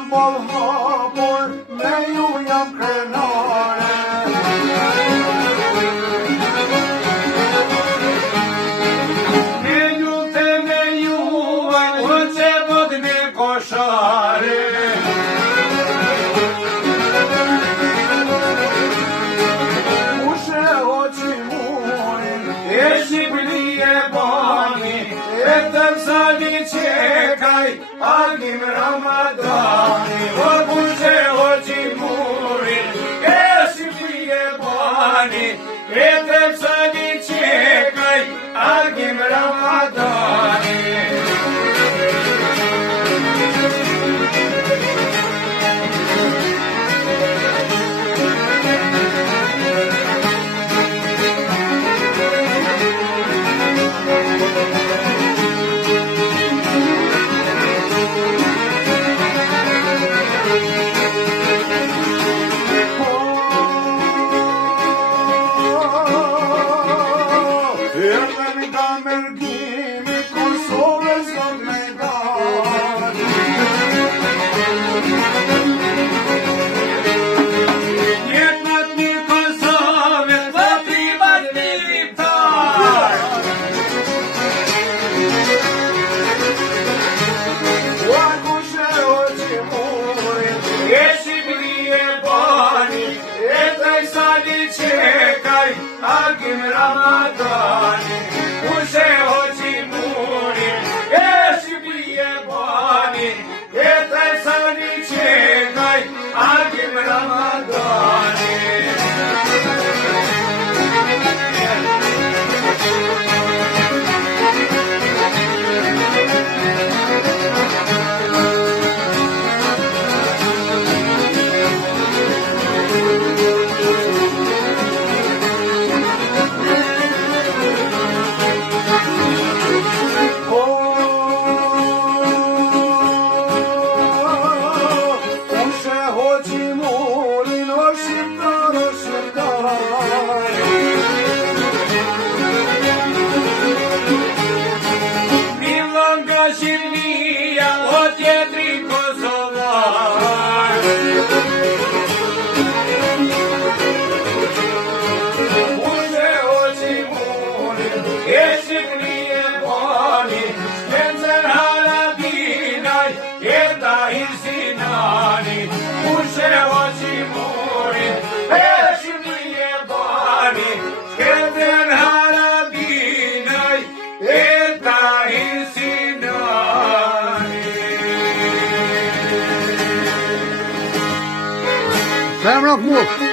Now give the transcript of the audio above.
jam ballhapur, me ju jam krenare. Me lutë me juaj, o që bot me koshare. Ushe o qimurin, E Shqipëri e bani, e të mësali qekaj, agim Ramadani. O bushe o qimurin, e Shqipëri e bani, e të mësali qekaj, agim Ramadani. Erdhemi nga mergimi, Kosovës sot me dalë. Jetmat një Kosovë, votimat militar. Ua kushe o qimurin, E Shqipëri e bani, e taj sali qekaj, agim Ramadani. Kushe o qimurin, e Shqipëri e bani, e taj sali qekaj, agim Ramadani. Ushe o qimurin, o shqiptar, o shqiptar. Milo nga Shqipnia, o tjetri Kosovar. Ushe o qimurin, e Shqipëri e bani, shkencër Haradinaj, e Tahir Sinani. Ushe o qimurin, e Shqipëri e bani, shkencër Haradinaj, e Tahir Sinani. Femra mua.